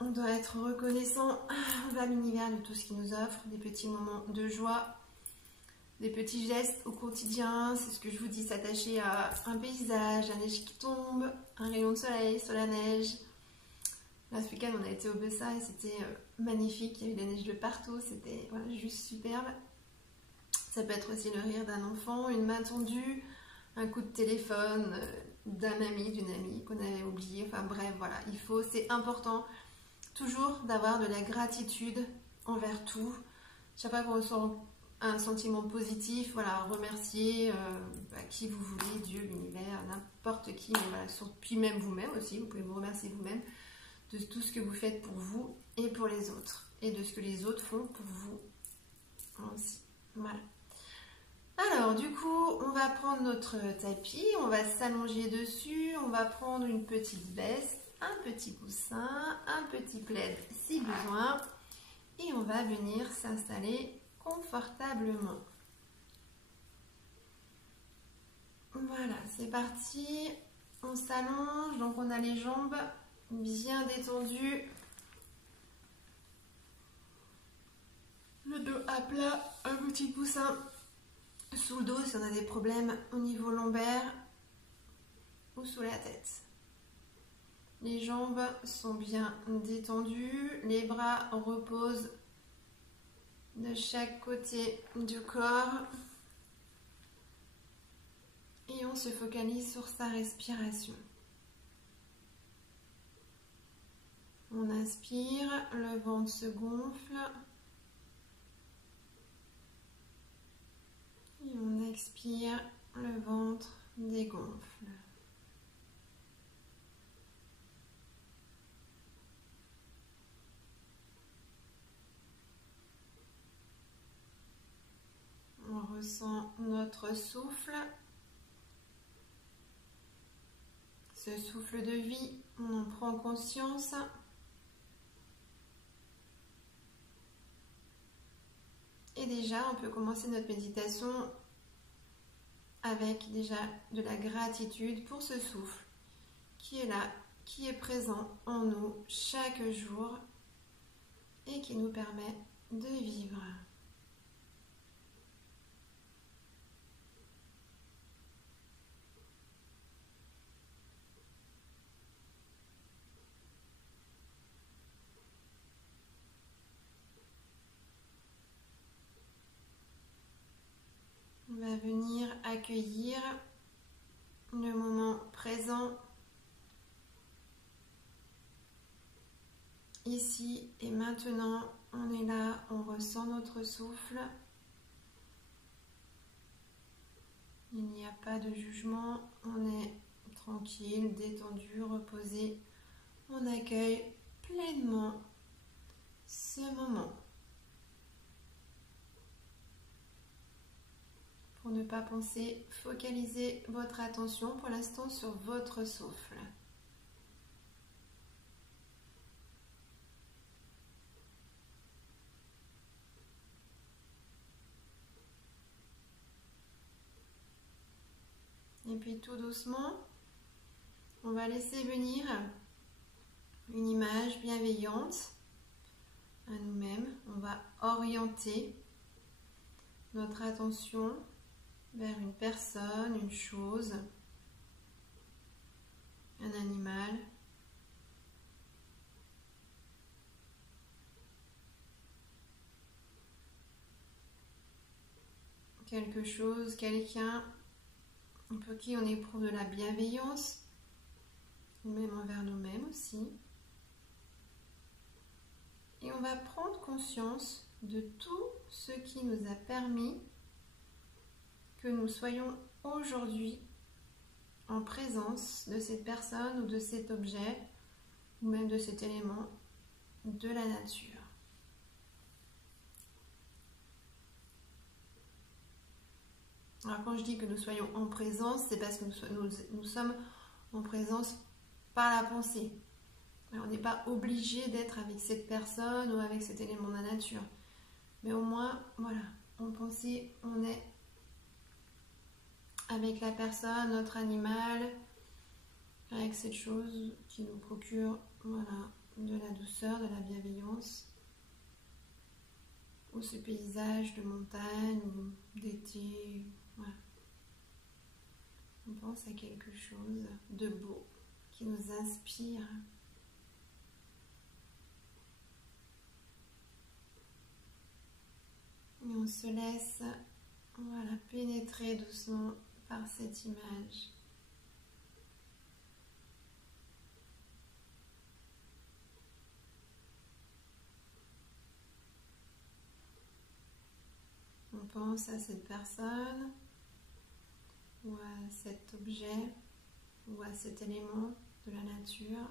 On doit être reconnaissant envers l'univers de tout ce qu'il nous offre, des petits moments de joie, des petits gestes au quotidien. C'est ce que je vous dis, s'attacher à un paysage, la neige qui tombe, un rayon de soleil sur la neige, Là, ce week-end, on a été au Bessa et c'était magnifique. Il y avait de la neige de partout. C'était voilà, juste superbe. Ça peut être aussi le rire d'un enfant, une main tendue, un coup de téléphone d'un ami, d'une amie qu'on avait oublié. Enfin bref, voilà, c'est important toujours d'avoir de la gratitude envers tout. Chaque fois qu'on ressent un sentiment positif, voilà, remercier qui vous voulez, Dieu, l'univers, n'importe qui, mais voilà, puis même vous-même aussi, vous pouvez vous remercier vous-même de tout ce que vous faites pour vous et pour les autres, et de ce que les autres font pour vous aussi. Voilà. Alors, du coup, on va prendre notre tapis, on va s'allonger dessus, on va prendre une petite veste, un petit coussin, un petit plaid si besoin, et on va venir s'installer confortablement. Voilà, c'est parti. On s'allonge, donc on a les jambes bien détendues. Le dos à plat, un petit coussin sous le dos si on a des problèmes au niveau lombaire ou sous la tête. Les jambes sont bien détendues, les bras reposent de chaque côté du corps et on se focalise sur sa respiration. On inspire, le ventre se gonfle et on expire, le ventre dégonfle. On ressent notre souffle, ce souffle de vie, on en prend conscience. Et déjà, on peut commencer notre méditation avec déjà de la gratitude pour ce souffle qui est là, qui est présent en nous chaque jour et qui nous permet de vivre. On va venir accueillir le moment présent, ici et maintenant. On est là, on ressent notre souffle. Il n'y a pas de jugement, on est tranquille, détendu, reposé. On accueille pleinement ce moment. Pour ne pas penser, focalisez votre attention pour l'instant sur votre souffle. Et puis tout doucement, on va laisser venir une image bienveillante à nous-mêmes. On va orienter notre attention vers une personne, une chose, un animal. Quelque chose, quelqu'un pour qui on éprouve de la bienveillance, ou même envers nous-mêmes aussi. Et on va prendre conscience de tout ce qui nous a permis que nous soyons aujourd'hui en présence de cette personne ou de cet objet, ou même de cet élément de la nature. Alors quand je dis que nous soyons en présence, c'est parce que nous sommes en présence par la pensée. Alors, on n'est pas obligé d'être avec cette personne ou avec cet élément de la nature. Mais au moins, voilà, en pensée, on est avec la personne, notre animal, avec cette chose qui nous procure voilà, de la douceur, de la bienveillance. Ou ce paysage de montagne ou d'été. Voilà. On pense à quelque chose de beau qui nous inspire. Et on se laisse, voilà, pénétrer doucement par cette image. On pense à cette personne, ou à cet objet, ou à cet élément de la nature.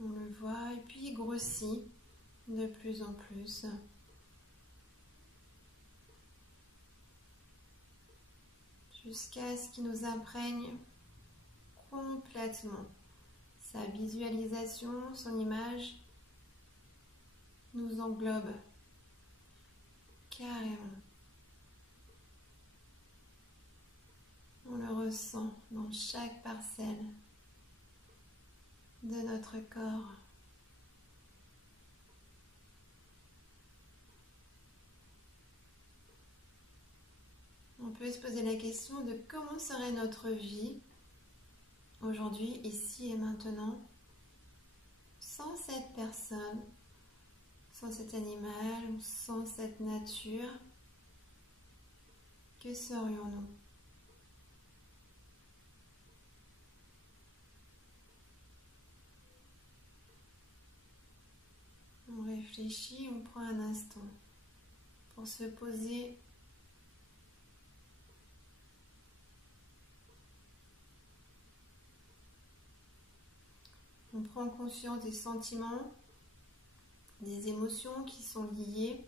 On le voit et puis il grossit de plus en plus. Jusqu'à ce qu'il nous imprègne complètement. Sa visualisation, son image nous englobe carrément. On le ressent dans chaque parcelle de notre corps. On peut se poser la question de comment serait notre vie aujourd'hui, ici et maintenant, sans cette personne, sans cet animal ou sans cette nature. Que serions-nous? On réfléchit, on prend un instant pour se poser. On prend conscience des sentiments, des émotions qui sont liées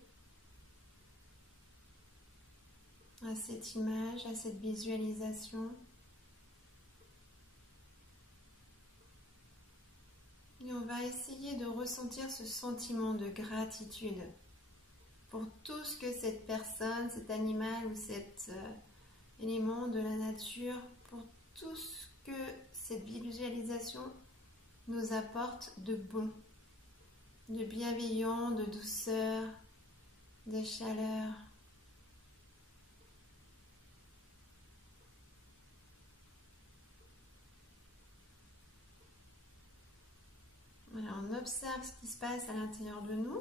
à cette image, à cette visualisation. Et on va essayer de ressentir ce sentiment de gratitude pour tout ce que cette personne, cet animal ou cet élément de la nature, pour tout ce que cette visualisation nous apporte de bon, de bienveillant, de douceur, de chaleur. Voilà, on observe ce qui se passe à l'intérieur de nous.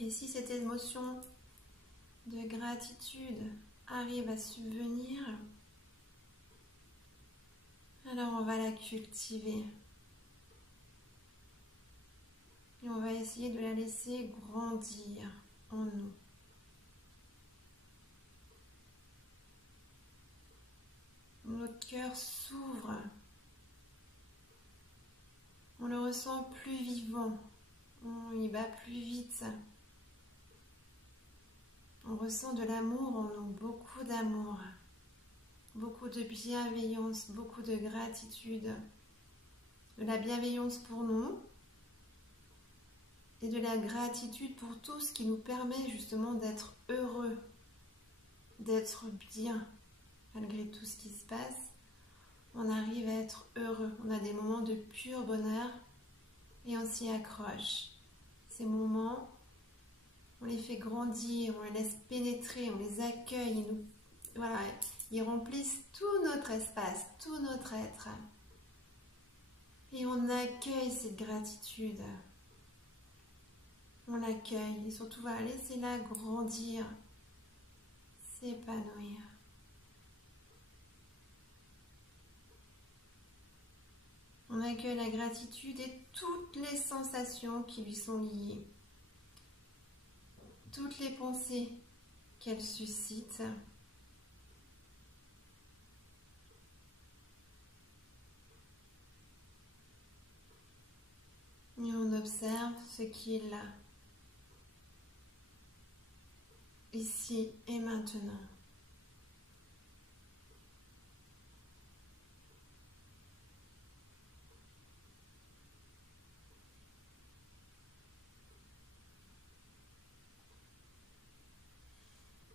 Et si cette émotion de gratitude arrive à subvenir, alors on va la cultiver. Et on va essayer de la laisser grandir en nous. Notre cœur s'ouvre. On le ressent plus vivant. On y bat plus vite. On ressent de l'amour en nous, beaucoup d'amour. Beaucoup de bienveillance, beaucoup de gratitude. De la bienveillance pour nous. Et de la gratitude pour tout ce qui nous permet justement d'être heureux, d'être bien, malgré tout ce qui se passe. On arrive à être heureux, on a des moments de pur bonheur et on s'y accroche. Ces moments, on les fait grandir, on les laisse pénétrer, on les accueille, voilà, ils remplissent tout notre espace, tout notre être. Et on accueille cette gratitude. On l'accueille et surtout, voilà, laissez-la grandir, s'épanouir. On accueille la gratitude et toutes les sensations qui lui sont liées, toutes les pensées qu'elle suscite. Et on observe ce qui est là, ici et maintenant.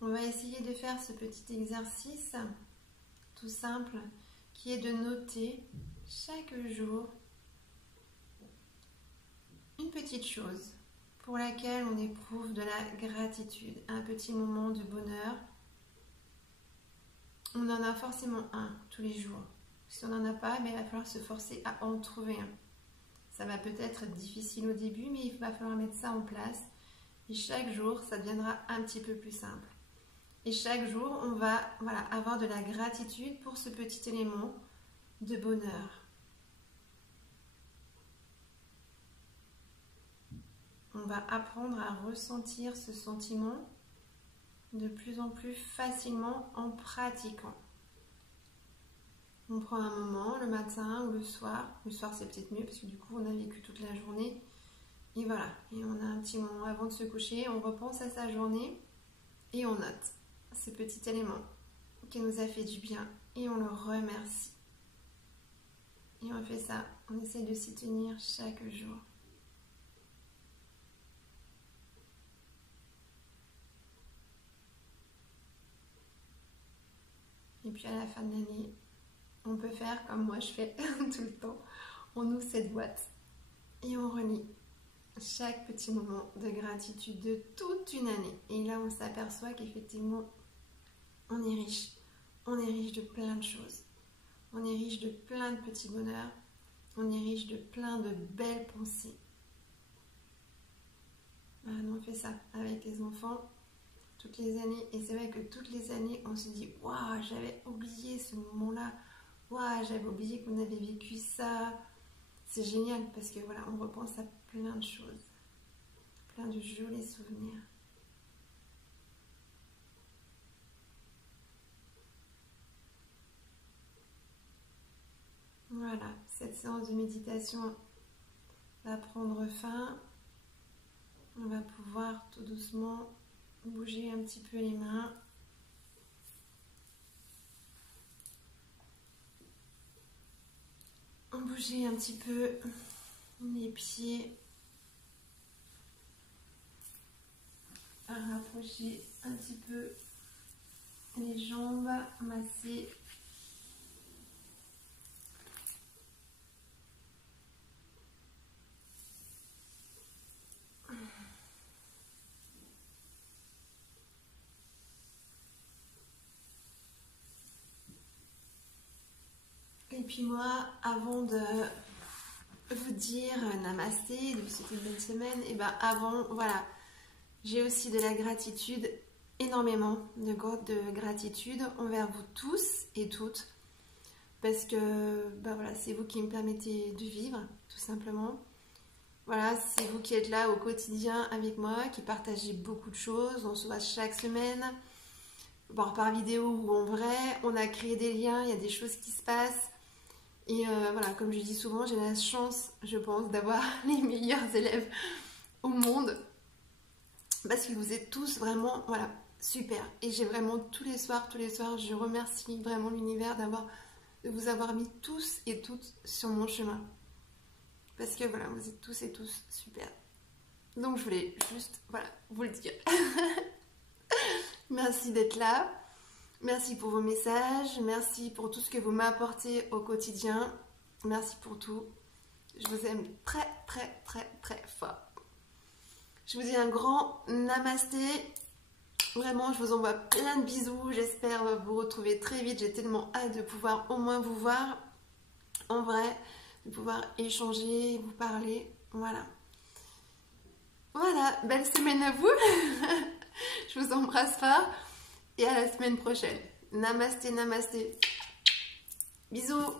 On va essayer de faire ce petit exercice tout simple qui est de noter chaque jour une petite chose pour laquelle on éprouve de la gratitude, un petit moment de bonheur. On en a forcément un tous les jours. Si on n'en a pas, il va falloir se forcer à en trouver un. Ça va peut-être être difficile au début, mais il va falloir mettre ça en place Et chaque jour, ça deviendra un petit peu plus simple. Et chaque jour, on va avoir de la gratitude pour ce petit élément de bonheur. On va apprendre à ressentir ce sentiment de plus en plus facilement en pratiquant. On prend un moment le matin ou le soir. Le soir, c'est peut-être mieux parce que du coup, on a vécu toute la journée. Et voilà, et on a un petit moment avant de se coucher, on repense à sa journée et on note ce petit élément qui nous a fait du bien et on le remercie. Et on fait ça, on essaie de s'y tenir chaque jour. Et puis à la fin de l'année, on peut faire comme moi je fais tout le temps. On ouvre cette boîte et on relit chaque petit moment de gratitude de toute une année. Et là, on s'aperçoit qu'effectivement, on est riche. On est riche de plein de choses. On est riche de plein de petits bonheurs. On est riche de plein de belles pensées. Voilà, nous on fait ça avec les enfants toutes les années. Et c'est vrai que toutes les années, on se dit « Waouh, j'avais oublié ce moment-là. Waouh, j'avais oublié qu'on avait vécu ça. » C'est génial parce que voilà, on repense à plein de choses, plein de jolis souvenirs. Voilà, cette séance de méditation va prendre fin. On va pouvoir tout doucement bouger un petit peu les mains. Bouger un petit peu les pieds. Rapprocher un petit peu les jambes, masser. Et puis moi, avant de vous dire namasté, de vous souhaiter une bonne semaine, et ben avant, voilà, j'ai aussi de la gratitude, énormément de gratitude envers vous tous et toutes, parce que ben voilà, c'est vous qui me permettez de vivre, tout simplement. Voilà, c'est vous qui êtes là au quotidien avec moi, qui partagez beaucoup de choses, on se voit chaque semaine, bon, par vidéo ou en vrai, on a créé des liens, il y a des choses qui se passent. Et voilà, comme je dis souvent, j'ai la chance, je pense, d'avoir les meilleurs élèves au monde. Parce que vous êtes tous vraiment, voilà, super. Et j'ai vraiment tous les soirs, je remercie vraiment l'univers de vous avoir mis tous et toutes sur mon chemin. Parce que voilà, vous êtes tous et tous super. Donc je voulais juste, voilà, vous le dire. Merci d'être là. Merci pour vos messages, merci pour tout ce que vous m'apportez au quotidien. Merci pour tout. Je vous aime très très très très fort. Je vous dis un grand namasté. Vraiment, je vous envoie plein de bisous. J'espère vous retrouver très vite. J'ai tellement hâte de pouvoir au moins vous voir en vrai, de pouvoir échanger, vous parler. Voilà. Voilà, belle semaine à vous. Je vous embrasse fort. Et à la semaine prochaine. Namasté, namasté. Bisous.